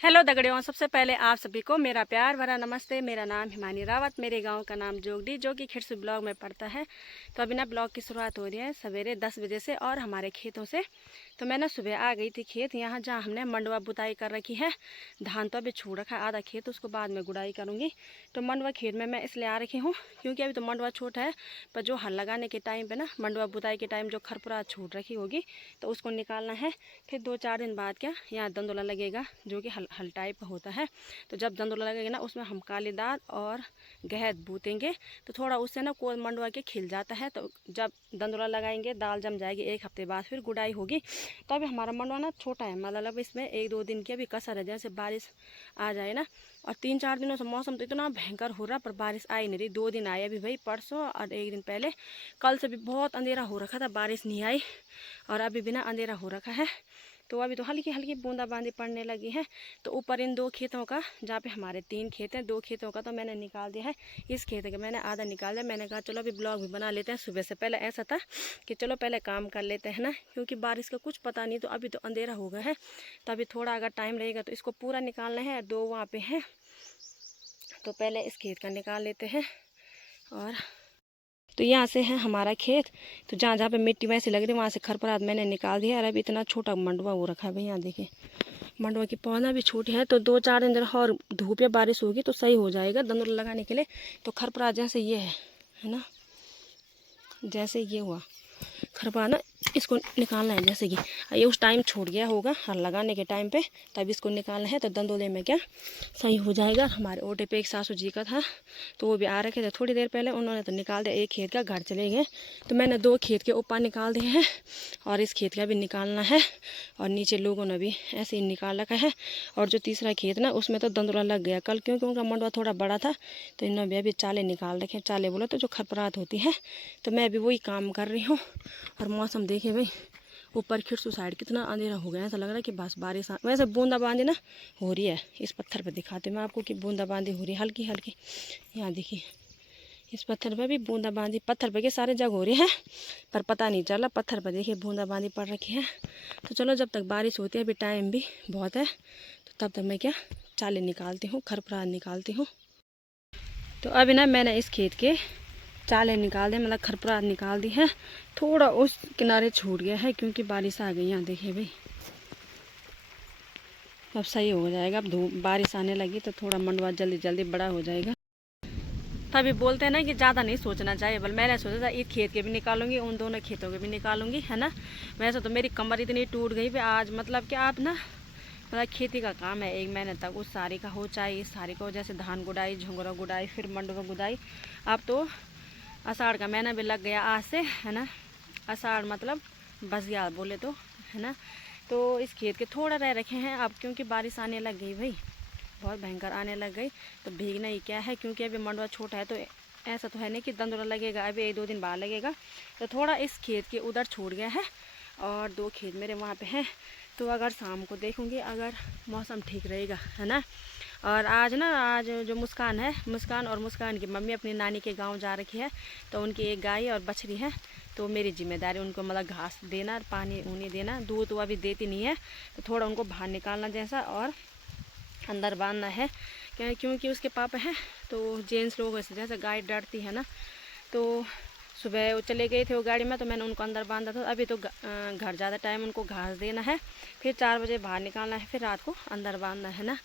Hello दगड़ियों, सबसे पहले आप सभी को मेरा प्यार भरा नमस्ते। मेरा नाम हिमानी रावत, मेरे गांव का नाम जोगडी जो कि खिरसू ब्लॉक में पड़ता है। तो अभी ना ब्लॉग की शुरुआत हो रही है सवेरे 10 बजे से और हमारे खेतों से। तो मैं ना सुबह आ गई थी खेत, यहाँ जहाँ हमने मंडवा बुताई कर रखी है। धान तो अभी छोड़ रखा है आधा खेत, उसको बाद में गुड़ाई करूँगी। तो मंडवा खेत में मैं इसलिए आ रखी हूँ क्योंकि अभी तो मंडवा छोटा है, पर जो हल लगाने के टाइम पर ना मंडवा बुताई के टाइम जो खरपुरा छूट रखी होगी तो उसको निकालना है। फिर 2-4 दिन बाद क्या यहाँ दंदोला लगेगा जो कि हल टाइप होता है। तो जब दंदोला लगेगा ना उसमें हम काली दाल और गहत बूतेंगे तो थोड़ा उससे ना कोल मंडवा के खिल जाता है। तो जब दंदोला लगाएंगे दाल जम जाएगी, 1 हफ्ते बाद फिर गुड़ाई होगी। तो अभी हमारा मंडवा ना छोटा है, मतलब इसमें 1-2 दिन की अभी कसर है, जैसे बारिश आ जाए ना। और 3-4 दिनों से मौसम तो इतना भयंकर हो रहा पर बारिश आई नहीं रही। 2 दिन आई अभी भाई, परसों और 1 दिन पहले। कल से भी बहुत अंधेरा हो रखा था, बारिश नहीं आई और अभी भी ना अंधेरा हो रखा है। तो अभी तो हल्की हल्की बूंदाबांदी पड़ने लगी है। तो ऊपर इन 2 खेतों का, जहाँ पे हमारे 3 खेत हैं, 2 खेतों का तो मैंने निकाल दिया है। इस खेत का मैंने आधा निकाल दिया। मैंने कहा चलो अभी ब्लॉग भी बना लेते हैं। सुबह से पहले ऐसा था कि चलो पहले काम कर लेते हैं ना, क्योंकि बारिश का कुछ पता नहीं। तो अभी तो अंधेरा हो गया है, तो अभी थोड़ा अगर टाइम रहेगा तो इसको पूरा निकालना है। 2 वहाँ पे हैं, तो पहले इस खेत का निकाल लेते हैं। और तो यहाँ से है हमारा खेत। तो जहाँ जहाँ पे मिट्टी वैसे लग रही वहाँ से खरपरात मैंने निकाल दिया। और अभी इतना छोटा मंडवा हो रखा है भाई, यहाँ देखिए मंडवा की पौधा भी छोटी है। तो 2-4 दिन और धूप या बारिश होगी तो सही हो जाएगा दंदुल लगाने के लिए। तो खरपरात जैसे ये है ना, जैसे ये हुआ खरपा ना, इसको निकालना है। जैसे कि ये उस टाइम छूट गया होगा हल लगाने के टाइम पे, तब इसको निकालना है। तो दंदोले में क्या सही हो जाएगा। हमारे ओटे पे एक सासू जी का था, तो वो भी आ रखे थे थोड़ी देर पहले, उन्होंने तो निकाल दिया। एक खेत का घर चले गए, तो मैंने 2 खेत के ऊपर निकाल दिए हैं और इस खेत का भी निकालना है। और नीचे लोगों ने भी ऐसे ही निकाल रखा है। और जो तीसरा खेत ना उसमें तो दंदोला लग गया कल, क्योंकि उनका मंडवा थोड़ा बड़ा था। तो इन्होंने भी अभी चाले निकाल रखे। चाले बोलो तो जो खरपरात होती है। तो मैं अभी वही काम कर रही हूँ। और मौसम देखिए भाई, ऊपर खिरसू साइड कितना अंधेरा हो गया, ऐसा लग रहा है कि बस बारिश वैसे बूंदाबांदी ना हो रही है। इस पत्थर पे दिखाते मैं आपको कि बूंदाबांदी हो रही है हल्की हल्की। यहाँ देखिए इस पत्थर पे भी बूंदाबांदी, पत्थर पे के सारे जगह हो रही है पर पता नहीं चला। पत्थर पर देखिए बूंदाबांदी पड़ रखी है। तो चलो जब तक बारिश होती है, अभी टाइम भी बहुत है, तो तब तक मैं क्या चाले निकालती हूँ, खरपरात निकालती हूँ। तो अभी ना मैंने इस खेत के चाले निकाल दे, मतलब खरपरात निकाल दी है। थोड़ा उस किनारे छूट गया है क्योंकि बारिश आ गई। यहाँ देखिए भाई अब सही हो जाएगा। अब धूप बारिश आने लगी तो थोड़ा मंडवा जल्दी जल्दी बड़ा हो जाएगा। तभी बोलते हैं ना कि ज़्यादा नहीं सोचना चाहिए। बल मैंने सोचा था इस खेत के भी निकालूंगी, उन दोनों खेतों के भी निकालूंगी, है ना। वैसे तो मेरी कमर इतनी टूट गई भाई आज, मतलब कि आप ना, मतलब खेती का काम है 1 महीने तक, उस सारी का हो चाहे इस सारी को, जैसे धान गुड़ाई, झुंगरा गुड़ाई, फिर मंडवा गुड़ाई। अब तो आषाढ़ का महीना भी लग गया आज से, है ना। आषाढ़ मतलब बस गया बोले तो, है ना। तो इस खेत के थोड़ा रह रखे हैं अब, क्योंकि बारिश आने लग गई भाई, बहुत भयंकर आने लग गई। तो भीगना ही क्या है, क्योंकि अभी मंडवा छोटा है। तो ऐसा तो है नहीं कि दंदोला लगेगा, अभी 1-2 दिन बाद लगेगा। तो थोड़ा इस खेत के उधर छूट गया है और 2 खेत मेरे वहाँ पे हैं। तो अगर शाम को देखूँगी अगर मौसम ठीक रहेगा, है ना। और आज जो मुस्कान है, मुस्कान और मुस्कान की मम्मी अपनी नानी के गांव जा रखी है। तो उनकी एक गाय और बछड़ी है, तो मेरी जिम्मेदारी उनको मतलब घास देना, पानी उन्हें देना। दूध तो अभी देती नहीं है, तो थोड़ा उनको बाहर निकालना जैसा और अंदर बांधना है, क्योंकि उसके पापा हैं तो जेंट्स लोग जैसे गाय डरती है ना। तो सुबह वो चले गए थे वो गाड़ी में, तो मैंने उनको अंदर बांधा था। अभी तो घर ज़्यादा टाइम उनको घास देना है, फिर 4 बजे बाहर निकालना है, फिर रात को अंदर बांधना है ना।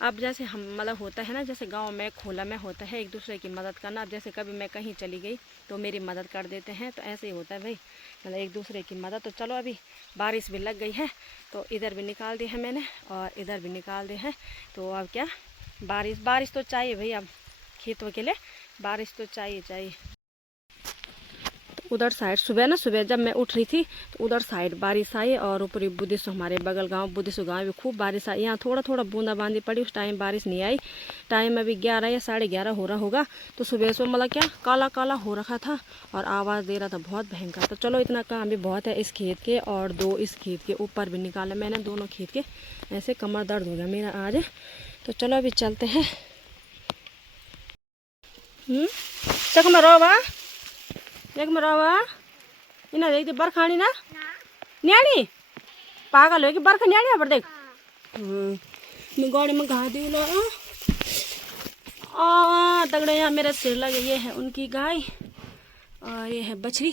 अब जैसे हम मतलब होता है ना, जैसे गांव में खोला में होता है एक दूसरे की मदद करना। अब जैसे कभी मैं कहीं चली गई तो मेरी मदद कर देते हैं, तो ऐसे ही होता है भाई, मतलब एक दूसरे की मदद। तो चलो अभी बारिश भी लग गई है, तो इधर भी निकाल दी है मैंने और इधर भी निकाल दी है। तो अब क्या बारिश तो चाहिए भाई, अब खेतों के लिए बारिश तो चाहिए। उधर साइड सुबह जब मैं उठ रही थी तो उधर साइड बारिश आई और ऊपरी बुद्धिसु, हमारे बगल गांव बुद्धिसु गांव में खूब बारिश आई। यहाँ थोड़ा थोड़ा बूंदाबांदी पड़ी, उस टाइम बारिश नहीं आई। टाइम अभी 11 या 11:30 हो रहा होगा। तो सुबह से मतलब क्या काला काला हो रखा था और आवाज़ दे रहा था बहुत भयंकर। तो चलो इतना काम भी बहुत है इस खेत के, और 2 इस खेत के ऊपर भी निकाले मैंने, दोनों खेत के। ऐसे कमर दर्द हो गया मेरा आज। तो चलो अभी चलते हैं। चक में रहो बा, एक में रहो इना देख दे बरखानी ना न्याणी पागल हो कि बरखा न्याणी पर देख। मैं गाड़ी में घा दी लो आ तगड़े। यहाँ मेरा सिर लगे, ये है उनकी गाय और ये है बछड़ी।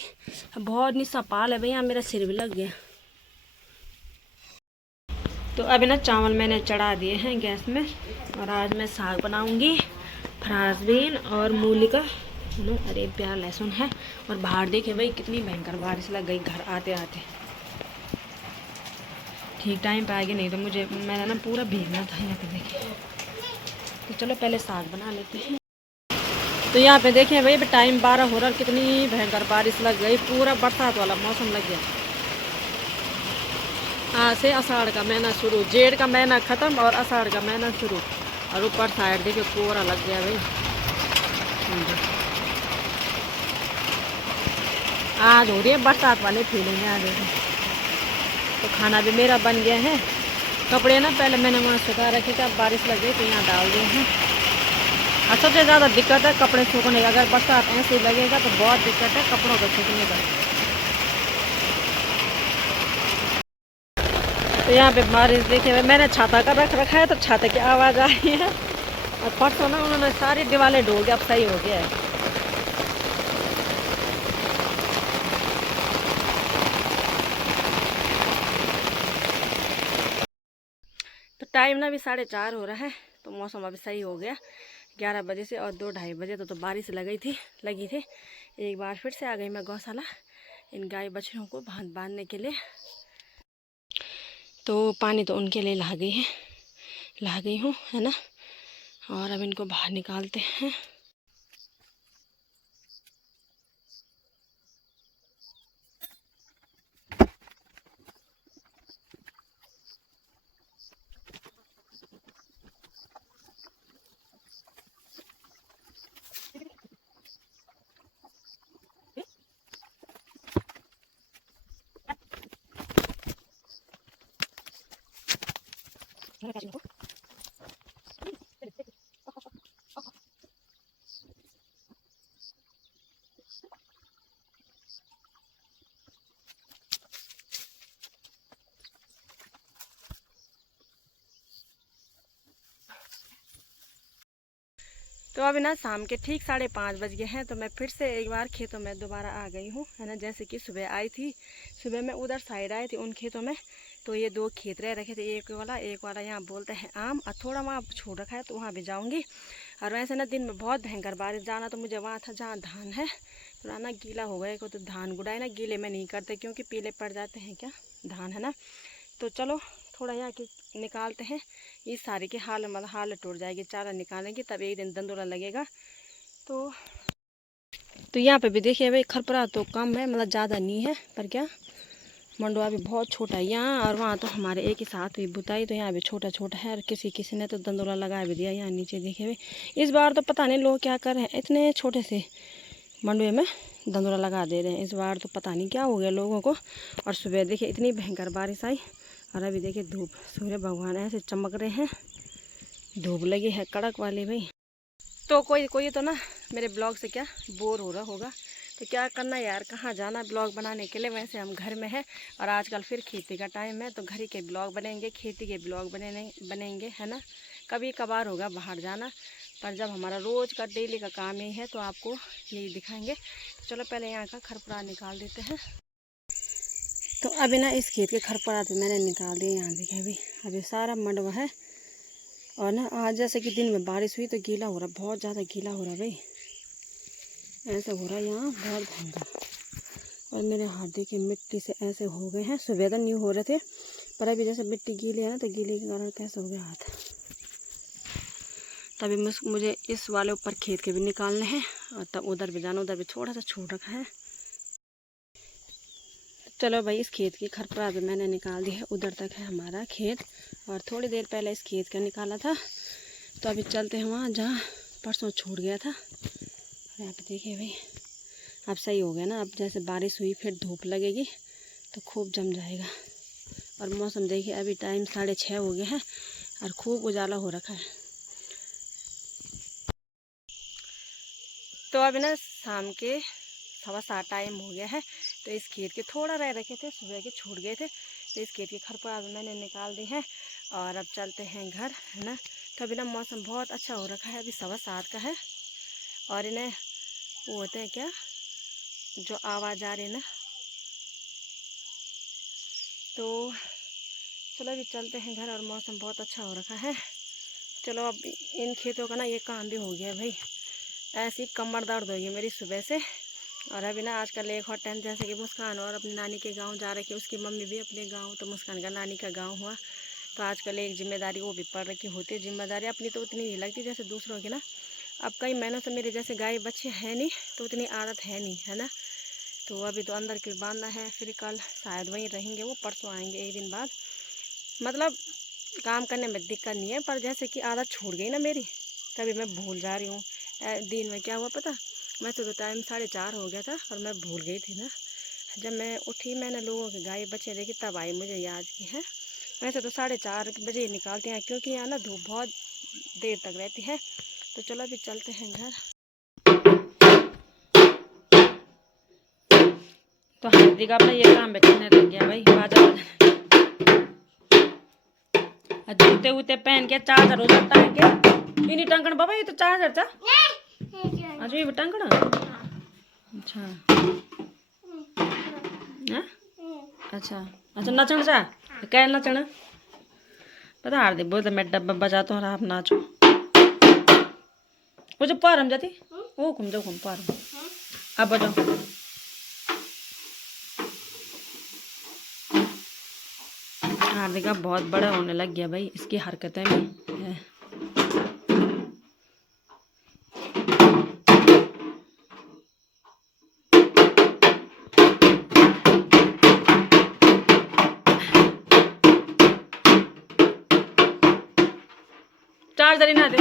बहुत निस्सा पाल है भैया, मेरा सिर भी लग गया। तो अभी ना चावल मैंने चढ़ा दिए हैं गैस में और आज मैं साग बनाऊंगी, फ्रांसबीन और मूली का है ना। अरे प्याज लहसुन है। और बाहर देखे भाई कितनी भयंकर बारिश लग गई घर आते आते। ठीक टाइम पे आएगी, नहीं तो मैंने ना पूरा भीगना था यहाँ पे देखिए। तो चलो पहले साग बना लेते हैं। तो यहाँ पे देखें भाई टाइम 12 हो रहा, कितनी भयंकर बारिश लग गई, पूरा बरसात वाला मौसम लग गया। आज से आषाढ़ का महीना शुरू, जेठ का महीना ख़त्म और आषाढ़ का महीना शुरू। और ऊपर साइड देखिए कोहरा लग गया भाई। आज हो रही है बरसात वाली फीलिंग है। आज तो खाना भी मेरा बन गया है। कपड़े ना पहले मैंने वहाँ सुखा रखे थे, अब बारिश लग गई तो यहाँ डाल दिए हैं। और सबसे ज़्यादा दिक्कत है कपड़े सूखने का। अगर बरसात ऐसे लगेगा तो बहुत दिक्कत है कपड़ों को सूखने का। तो यहाँ पे बारिश देखिए, मैंने छाता का रख रखा है तो छाते की आवाज़ आ रही है। और परसों ना उन्होंने सारी दीवारें ढो के अब सही हो गया है। तो टाइम ना भी 4:30 हो रहा है, तो मौसम अभी सही हो गया 11 बजे से। और 2-2:30 बजे तो बारिश लगी थी। एक बार फिर से आ गई मैं गौशाला इन गाय बछड़ों को बांधने के लिए। तो पानी तो उनके लिए ला गई हूँ है ना। और अब इनको बाहर निकालते हैं। तो अभी ना शाम के ठीक 5:30 बज गए हैं। तो मैं फिर से एक बार खेतों में दोबारा आ गई हूँ है ना। जैसे कि सुबह आई थी, सुबह मैं उधर साइड आई थी उन खेतों में। तो ये 2 खेत रह रखे थे, एक वाला यहाँ बोलते हैं आम, और थोड़ा वहाँ छोड़ रखा है तो वहाँ भी जाऊँगी। और वैसे ना दिन में बहुत भयंकर बारिश, जाना तो मुझे वहाँ था जहाँ धान है। थोड़ा ना गीला हो गया को, तो धान गुड़ाई ना गीले में नहीं करते क्योंकि पीले पड़ जाते हैं क्या धान है ना। तो चलो थोड़ा यहाँ की निकालते हैं। इस सारे के हाल टूट जाएगी, चारा निकालेंगे तब एक दिन दंदोला लगेगा। तो यहाँ पे भी देखिए भाई खरपरा तो कम है, मतलब ज़्यादा नहीं है, पर क्या मंडुआ भी बहुत छोटा है यहाँ। और वहाँ तो हमारे एक ही साथ हुई बुताई, तो यहाँ भी छोटा छोटा है। और किसी ने तो दंदोला लगा भी दिया यहाँ नीचे देखिए भाई। इस बार तो पता नहीं लोग क्या कर रहे हैं, इतने छोटे से मंडुए में दंदोला लगा दे रहे हैं। इस बार तो पता नहीं क्या हो गया लोगों को। और सुबह देखिए इतनी भयंकर बारिश आई। और अभी देखिए धूप, सूर्य भगवान ऐसे चमक रहे हैं, धूप लगी है कड़क वाली भाई। तो कोई तो ना मेरे ब्लॉग से क्या बोर हो रहा होगा, तो क्या करना यार, कहाँ जाना ब्लॉग बनाने के लिए। वैसे हम घर में हैं और आजकल फिर खेती का टाइम है, तो घर ही के ब्लॉग बनेंगे, खेती के ब्लॉग बनेंगे है ना। कभी कभार होगा बाहर जाना, पर जब हमारा रोज़ का डेली का काम ही है तो आपको यही दिखाएंगे। तो चलो पहले यहाँ का खरपरा निकाल देते हैं। तो अभी ना इस खेत के खरपरा तो मैंने निकाल दिए। यहाँ देखिए अभी सारा मंडवा है। और ना आज जैसे कि दिन में बारिश हुई तो गीला हो रहा, बहुत ज़्यादा गीला हो रहा भाई, ऐसे हो रहा है यहाँ बहुत भयंकर। और मेरे हाथ देखिए मिट्टी से ऐसे हो गए हैं, सुबह तो नहीं हो रहे थे, पर अभी जैसे मिट्टी गीली है ना तो गीले के कारण कैसे हो गए हाथ। तभी मुझे इस वाले ऊपर खेत के भी निकालने हैं और तब उधर भी जाना, उधर भी थोड़ा सा छोड़ रखा है। चलो भाई इस खेत की खरपरा भी मैंने निकाल दी है, उधर तक है हमारा खेत। और थोड़ी देर पहले इस खेत का निकाला था, तो अभी चलते हैं वहाँ जहाँ परसों छूट गया था। यहाँ पे देखिए भाई अब सही हो गया ना। अब जैसे बारिश हुई फिर धूप लगेगी तो खूब जम जाएगा। और मौसम देखिए अभी टाइम 6:30 हो गया है और खूब उजाला हो रखा है। तो अभी ना शाम के 7:15 टाइम हो गया है। तो इस खेत के थोड़ा रह रखे थे, सुबह के छूट गए थे, तो इस खेत के खरपरा मैंने निकाल दी है। और अब चलते हैं घर, है ना। तो अभी ना मौसम बहुत अच्छा हो रखा है, अभी 7:15 का है। और इन्हें वो होते हैं क्या, जो आवाज़ आ रही है ना, तो चलो अभी चलते हैं घर। और मौसम बहुत अच्छा हो रखा है। चलो अब इन खेतों का ना ये काम भी हो गया भाई। ऐसी कमर दर्द हो गई मेरी सुबह से। और अभी ना आजकल एक और टाइम जैसे कि मुस्कान और अपनी नानी के गांव जा रखी है, उसकी मम्मी भी अपने गांव, तो मुस्कान का नानी का गांव हुआ। तो आजकल एक जिम्मेदारी वो भी पड़ रखी होती है। जिम्मेदारी अपनी तो उतनी नहीं लगती जैसे दूसरों की ना। अब कई महीनों से मेरे जैसे गाय बच्चे हैं नहीं, तो उतनी आदत है नहीं, है ना। तो अभी तो अंदर के बांधना है, फिर कल शायद वहीं रहेंगे, वो परसों आएंगे एक दिन बाद। मतलब काम करने में दिक्कत नहीं है, पर जैसे कि आदत छूट गई ना मेरी, कभी मैं भूल जा रही हूँ। दिन में क्या हुआ पता, वैसे तो टाइम 4:30 हो गया था और मैं भूल गई थी ना। जब मैं उठी, मैंने लोगों के गाय बच्चे देखी, तब आई मुझे याद की है। वैसे तो 4:30 बजे ही निकालते हैं, क्योंकि यहाँ ना धूप बहुत देर तक रहती है। तो चलो अभी चलते हैं घर। तो हार्दी का अपना ये काम करने लग गया भाई, बाजा जूते वूते पहन के चार्जर हो जाता है क्या इन्हीं टंकण बाबा, ये तो चार्जर था। अच्छा ये टंकण, अच्छा अच्छा अच्छा नचण चा क्या नचण पता। हार्दी बोलते मैं डब्बा बजाता हूँ, आप नाचो। वो जो पार हम जाती वो घूम जाओ, घूम पार अब बजाओ। हार्दिका बहुत बड़ा होने लग गया भाई, इसकी हरकतें भी है। चार्जर ही ना दे,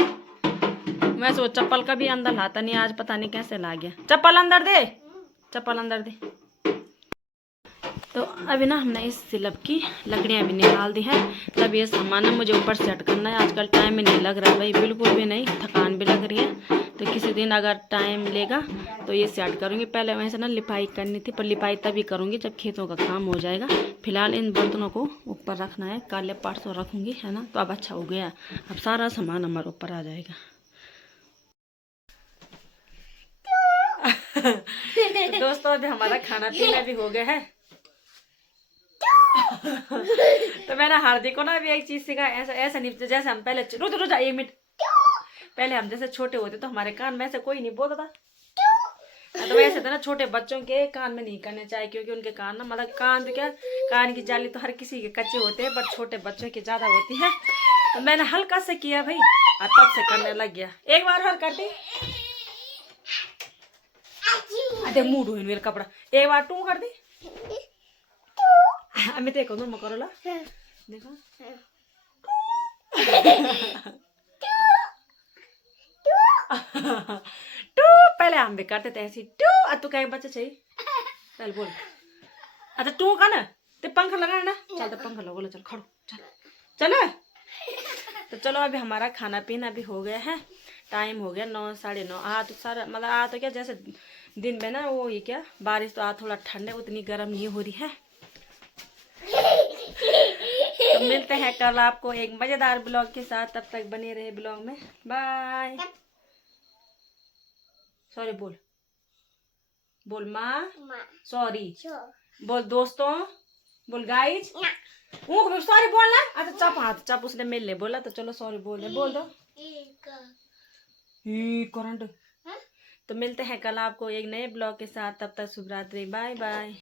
मैं सो चप्पल का भी अंदर लाता नहीं आज, पता नहीं कैसे ला गया। चप्पल अंदर दे, चप्पल अंदर दे। तो अभी ना हमने इस स्लैब की लकड़ियाँ भी निकाल दी है। तब ये सामान ना मुझे ऊपर सेट करना है। आजकल टाइम ही नहीं लग रहा है भाई, बिल्कुल भी नहीं, थकान भी लग रही है। तो किसी दिन अगर टाइम लेगा तो ये सेट करूँगी। पहले वैसे ना लिपाई करनी थी, पर लिपाई तभी करूँगी जब खेतों का काम हो जाएगा। फिलहाल इन बर्तनों को ऊपर रखना है, काले परसों रखूँगी, है ना। तो अब अच्छा हो गया, अब सारा सामान हमारे ऊपर आ जाएगा। तो दोस्तों अभी हमारा खाना पीना भी हो गया है। तो मैंने हार्दिक को ना अभी एक चीज सिखा, ऐसा ऐसा नहीं जैसे हम पहले रुक जा 1 मिनट। पहले हम जैसे छोटे होते तो हमारे कान में से कोई नहीं बोलता था। तो वैसे तो ना छोटे बच्चों के कान में नहीं करने चाहिए, क्योंकि उनके कान ना मतलब कान तो क्या, कान की जाली तो हर किसी के कच्चे होते हैं, पर छोटे बच्चों की ज्यादा होती है। तो मैंने हल्का से किया भाई, और तब से करने लग गया। एक बार और करती, अरे मूड हुई मेरा कपड़ा, एक बार टू कर दी। আমি তো এখন মা করলা देखो टू पहले हम भी करते थे ऐसी टू। तू क्या बच्चा चाहिए पहले बोल। अच्छा टू का ना ते पंखा लगाना ना, चल तो पंखा लगा, चल खड़ो चल चलो। तो चलो अभी हमारा खाना पीना भी हो गया है, टाइम हो गया 9 9:30। तो सारा मतलब तो क्या जैसे दिन में ना वो ये क्या बारिश तो थोड़ा ठंड है, उतनी गर्म नहीं हो रही है। तो मिलते हैं कल आपको एक मजेदार ब्लॉग के साथ, तब तक बने रहे ब्लॉग में। बाय। सॉरी बोल, बोल माँ, सॉरी बोल दोस्तों, बोल गाइज, वो सॉरी बोलना। अच्छा चप, हाथ चप उसने मिल ले बोला, तो चलो सॉरी बोल दो। करंट। तो मिलते हैं कल आपको एक नए ब्लॉग के साथ, तब तक शुभ रात्रि, बाय बाय।